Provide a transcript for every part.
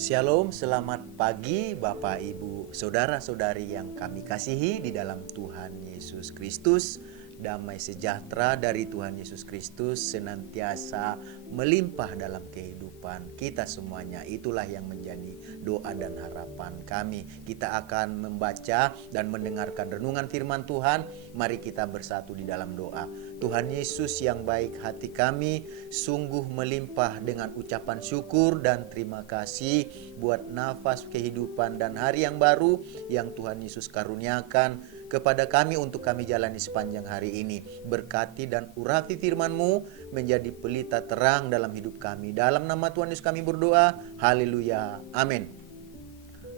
Shalom, selamat pagi Bapak, Ibu, Saudara-saudari yang kami kasihi di dalam Tuhan Yesus Kristus. Damai sejahtera dari Tuhan Yesus Kristus senantiasa melimpah dalam kehidupan kita semuanya. Itulah yang menjadi doa dan harapan kami. Kita akan membaca dan mendengarkan renungan firman Tuhan. Mari kita bersatu di dalam doa. Tuhan Yesus yang baik, hati kami sungguh melimpah dengan ucapan syukur dan terima kasih buat nafas kehidupan dan hari yang baru yang Tuhan Yesus karuniakan kepada kami untuk kami jalani sepanjang hari ini. Berkati dan urapi firman-Mu menjadi pelita terang dalam hidup kami. Dalam nama Tuhan Yesus kami berdoa. Haleluya. Amin.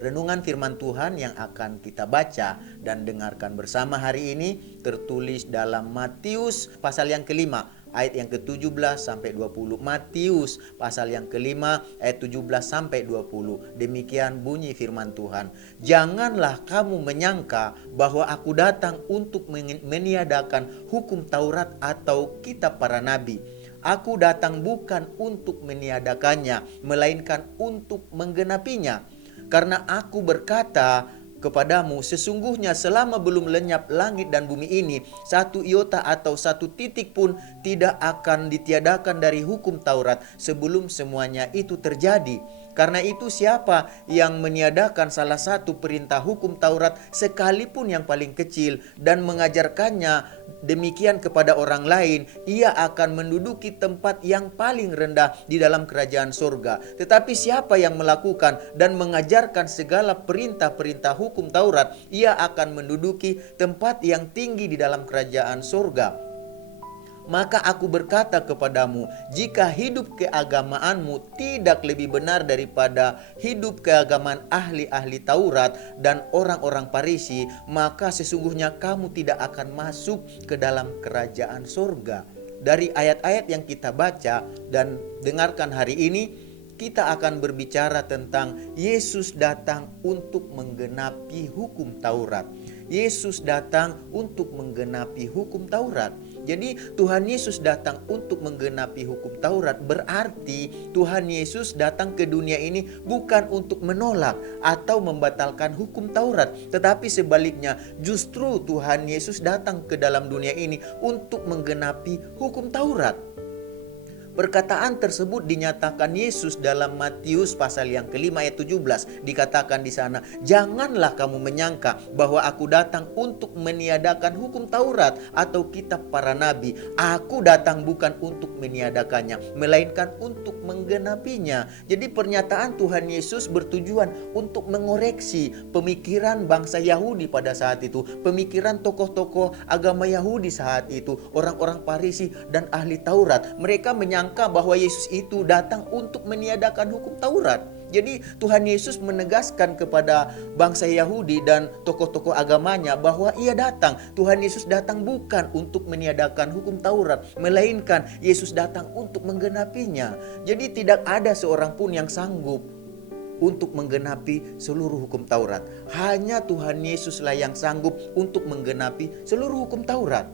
Renungan firman Tuhan yang akan kita baca dan dengarkan bersama hari ini tertulis dalam Matius pasal yang kelima ayat yang ke-17 sampai 20. Matius pasal yang kelima ayat 17 sampai 20. Demikian bunyi firman Tuhan. Janganlah kamu menyangka bahwa aku datang untuk meniadakan hukum Taurat atau kitab para nabi. Aku datang bukan untuk meniadakannya, melainkan untuk menggenapinya. Karena aku berkata kepadamu, sesungguhnya selama belum lenyap langit dan bumi ini, satu iota atau satu titik pun tidak akan ditiadakan dari hukum Taurat sebelum semuanya itu terjadi. Karena itu siapa yang meniadakan salah satu perintah hukum Taurat sekalipun yang paling kecil dan mengajarkannya demikian kepada orang lain, ia akan menduduki tempat yang paling rendah di dalam kerajaan surga. Tetapi siapa yang melakukan dan mengajarkan segala perintah-perintah hukum Taurat, ia akan menduduki tempat yang tinggi di dalam kerajaan surga. Maka aku berkata kepadamu, jika hidup keagamaanmu tidak lebih benar daripada hidup keagamaan ahli-ahli Taurat dan orang-orang Farisi, maka sesungguhnya kamu tidak akan masuk ke dalam kerajaan surga. Dari ayat-ayat yang kita baca dan dengarkan hari ini, kita akan berbicara tentang Yesus datang untuk menggenapi hukum Taurat. Yesus datang untuk menggenapi hukum Taurat. Jadi Tuhan Yesus datang untuk menggenapi hukum Taurat, berarti Tuhan Yesus datang ke dunia ini bukan untuk menolak atau membatalkan hukum Taurat, tetapi sebaliknya justru Tuhan Yesus datang ke dalam dunia ini untuk menggenapi hukum Taurat. Perkataan tersebut dinyatakan Yesus dalam Matius pasal yang kelima ayat 17. Dikatakan di sana, janganlah kamu menyangka bahwa aku datang untuk meniadakan hukum Taurat atau kitab para nabi. Aku datang bukan untuk meniadakannya, melainkan untuk menggenapinya. Jadi pernyataan Tuhan Yesus bertujuan untuk mengoreksi pemikiran bangsa Yahudi pada saat itu, pemikiran tokoh-tokoh agama Yahudi saat itu, orang-orang Farisi dan ahli Taurat. Mereka menyangka bahwa Yesus itu datang untuk meniadakan hukum Taurat. Jadi Tuhan Yesus menegaskan kepada bangsa Yahudi dan tokoh-tokoh agamanya bahwa ia datang. Tuhan Yesus datang bukan untuk meniadakan hukum Taurat, melainkan Yesus datang untuk menggenapinya. Jadi tidak ada seorang pun yang sanggup untuk menggenapi seluruh hukum Taurat. Hanya Tuhan Yesuslah yang sanggup untuk menggenapi seluruh hukum Taurat.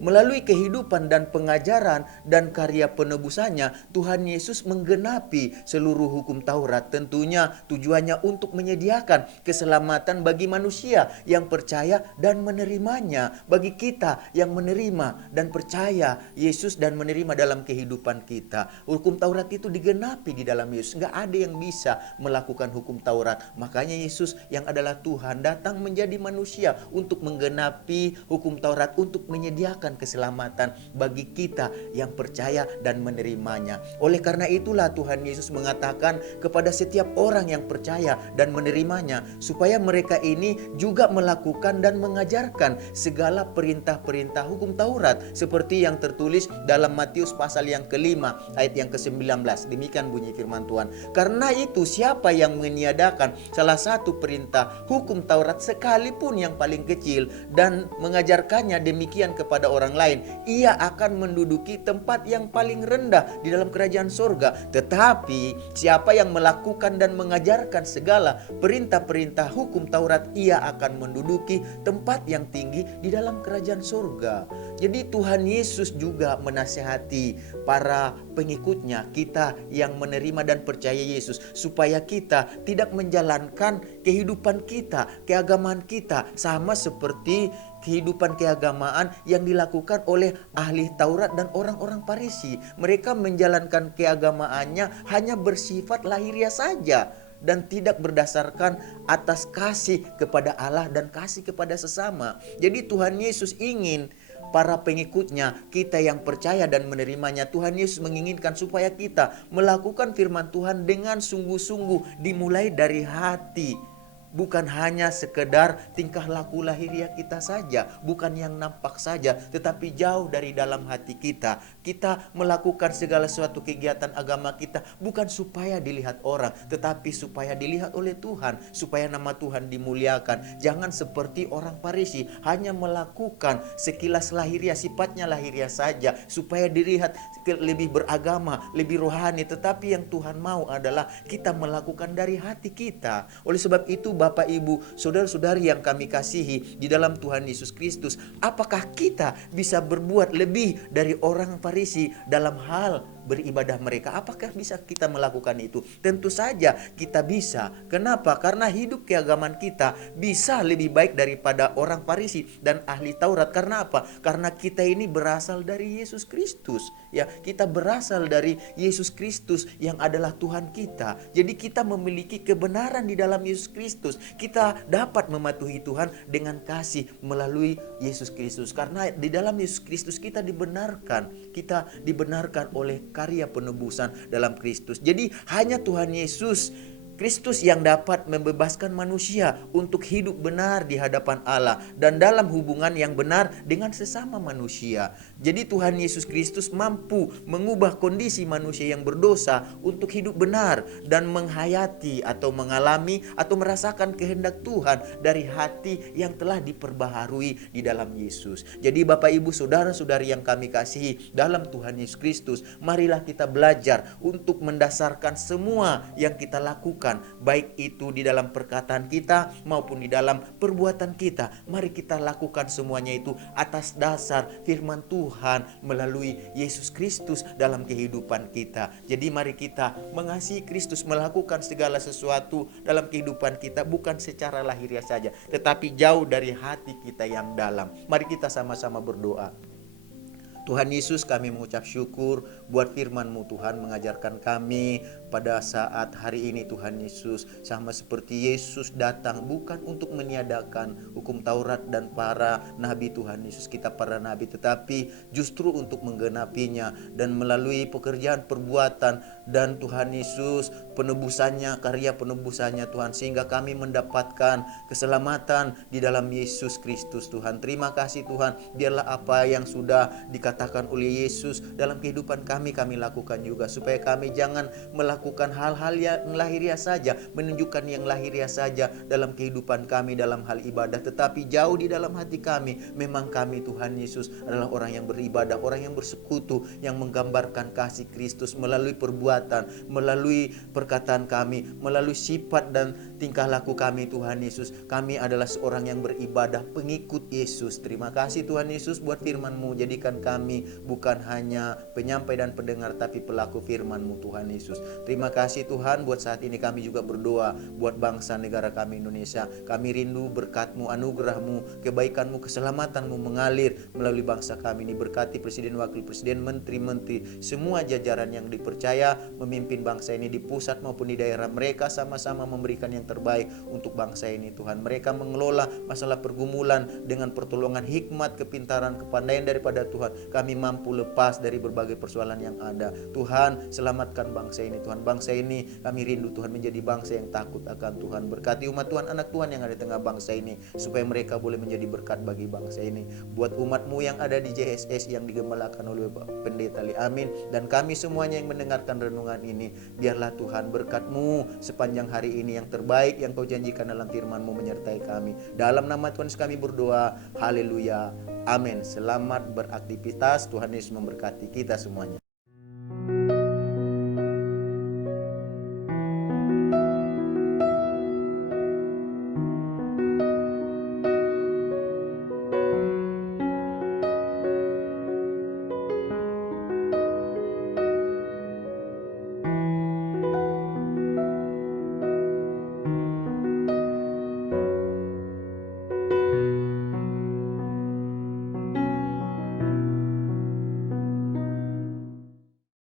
Melalui kehidupan dan pengajaran dan karya penebusannya, Tuhan Yesus menggenapi seluruh hukum Taurat. Tentunya tujuannya untuk menyediakan keselamatan bagi manusia yang percaya dan menerimanya. Bagi kita yang menerima dan percaya Yesus dan menerima dalam kehidupan kita. Hukum Taurat itu digenapi di dalam Yesus. Nggak ada yang bisa melakukan hukum Taurat. Makanya Yesus yang adalah Tuhan datang menjadi manusia untuk menggenapi hukum Taurat, untuk menyediakan keselamatan bagi kita yang percaya dan menerimanya. Oleh karena itulah Tuhan Yesus mengatakan kepada setiap orang yang percaya dan menerimanya, supaya mereka ini juga melakukan dan mengajarkan segala perintah-perintah hukum Taurat, seperti yang tertulis dalam Matius pasal yang kelima ayat yang ke-19. Demikian bunyi firman Tuhan. Karena itu siapa yang meniadakan salah satu perintah hukum Taurat sekalipun yang paling kecil dan mengajarkannya demikian kepada orang orang lain, ia akan menduduki tempat yang paling rendah di dalam kerajaan sorga. Tetapi siapa yang melakukan dan mengajarkan segala perintah-perintah hukum Taurat, ia akan menduduki tempat yang tinggi di dalam kerajaan sorga. Jadi Tuhan Yesus juga menasihati para pengikutnya, kita yang menerima dan percaya Yesus, supaya kita tidak menjalankan kehidupan kita, keagamaan kita sama seperti kehidupan keagamaan yang dilakukan oleh ahli Taurat dan orang-orang Farisi. Mereka menjalankan keagamaannya hanya bersifat lahiriah saja dan tidak berdasarkan atas kasih kepada Allah dan kasih kepada sesama. Jadi Tuhan Yesus ingin para pengikutnya, kita yang percaya dan menerimanya, Tuhan Yesus menginginkan supaya kita melakukan firman Tuhan dengan sungguh-sungguh, dimulai dari hati. Bukan hanya sekedar tingkah laku lahiriah kita saja, bukan yang nampak saja, tetapi jauh dari dalam hati kita. Kita melakukan segala suatu kegiatan agama kita bukan supaya dilihat orang, tetapi supaya dilihat oleh Tuhan, supaya nama Tuhan dimuliakan. Jangan seperti orang Farisi, hanya melakukan sekilas lahiriah, sifatnya lahiriah saja, supaya dilihat lebih beragama, lebih rohani. Tetapi yang Tuhan mau adalah kita melakukan dari hati kita. Oleh sebab itu, Bapak, Ibu, saudara-saudari yang kami kasihi di dalam Tuhan Yesus Kristus, apakah kita bisa berbuat lebih dari orang Farisi dalam hal beribadah mereka? Apakah bisa kita melakukan itu? Tentu saja kita bisa. Kenapa? Karena hidup keagamaan kita bisa lebih baik daripada orang Farisi dan ahli Taurat. Karena apa? Karena kita ini berasal dari Yesus Kristus. Ya, kita berasal dari Yesus Kristus yang adalah Tuhan kita. Jadi kita memiliki kebenaran di dalam Yesus Kristus. Kita dapat mematuhi Tuhan dengan kasih melalui Yesus Kristus. Karena di dalam Yesus Kristus kita dibenarkan. Kita dibenarkan oleh karya penebusan dalam Kristus. Jadi hanya Tuhan Yesus Kristus yang dapat membebaskan manusia untuk hidup benar di hadapan Allah dan dalam hubungan yang benar dengan sesama manusia. Jadi Tuhan Yesus Kristus mampu mengubah kondisi manusia yang berdosa untuk hidup benar dan menghayati atau mengalami atau merasakan kehendak Tuhan dari hati yang telah diperbaharui di dalam Yesus. Jadi Bapak, Ibu, saudara-saudari yang kami kasihi dalam Tuhan Yesus Kristus, marilah kita belajar untuk mendasarkan semua yang kita lakukan, baik itu di dalam perkataan kita maupun di dalam perbuatan kita. Mari kita lakukan semuanya itu atas dasar firman Tuhan melalui Yesus Kristus dalam kehidupan kita. Jadi mari kita mengasihi Kristus, melakukan segala sesuatu dalam kehidupan kita bukan secara lahiriah saja, tetapi jauh dari hati kita yang dalam. Mari kita sama-sama berdoa. Tuhan Yesus, kami mengucap syukur buat firman-Mu. Tuhan mengajarkan kami pada saat hari ini, Tuhan Yesus, sama seperti Yesus datang bukan untuk meniadakan hukum Taurat dan para nabi, Tuhan Yesus, kita para nabi, tetapi justru untuk menggenapinya dan melalui pekerjaan perbuatan dan Tuhan Yesus penebusannya, karya penebusannya Tuhan, sehingga kami mendapatkan keselamatan di dalam Yesus Kristus. Tuhan, terima kasih Tuhan, biarlah apa yang sudah dikatakan oleh Yesus dalam kehidupan kami lakukan juga, supaya kami jangan melakukan hal-hal yang lahiriah saja, menunjukkan yang lahiriah saja dalam kehidupan kami dalam hal ibadah, tetapi jauh di dalam hati kami, memang kami Tuhan Yesus adalah orang yang beribadah, orang yang bersekutu, yang menggambarkan kasih Kristus melalui perbuatan, melalui perkataan kami, melalui sifat dan tingkah laku kami. Tuhan Yesus, kami adalah seorang yang beribadah, pengikut Yesus. Terima kasih Tuhan Yesus buat firman-Mu, jadikan kami bukan hanya penyampai dan pendengar, tapi pelaku firman-Mu Tuhan Yesus. Terima kasih Tuhan, buat saat ini kami juga berdoa buat bangsa negara kami Indonesia. Kami rindu berkat-Mu, anugerah-Mu, kebaikan-Mu, keselamatan-Mu mengalir melalui bangsa kami ini. Berkati Presiden, Wakil Presiden, Menteri-Menteri, semua jajaran yang dipercaya memimpin bangsa ini di pusat maupun di daerah. Mereka sama-sama memberikan yang terbaik untuk bangsa ini Tuhan. Mereka mengelola masalah pergumulan dengan pertolongan hikmat, kepintaran, kepandaian daripada Tuhan. Kami mampu lepas dari berbagai persoalan yang ada. Tuhan, selamatkan bangsa ini Tuhan. Bangsa ini kami rindu Tuhan menjadi bangsa yang takut akan Tuhan. Berkati umat Tuhan, anak Tuhan yang ada di tengah bangsa ini, supaya mereka boleh menjadi berkat bagi bangsa ini. Buat umat-Mu yang ada di JSS yang digembalakan oleh Pendeta Li, amin. Dan kami semuanya yang mendengarkan renungan ini. Biarlah Tuhan berkat-Mu sepanjang hari ini yang terbaik yang Kau janjikan dalam firman-Mu menyertai kami. Dalam nama Tuhan Yesus kami berdoa. Haleluya. Amin. Selamat beraktivitas. Tuhan Yesus memberkati kita semuanya.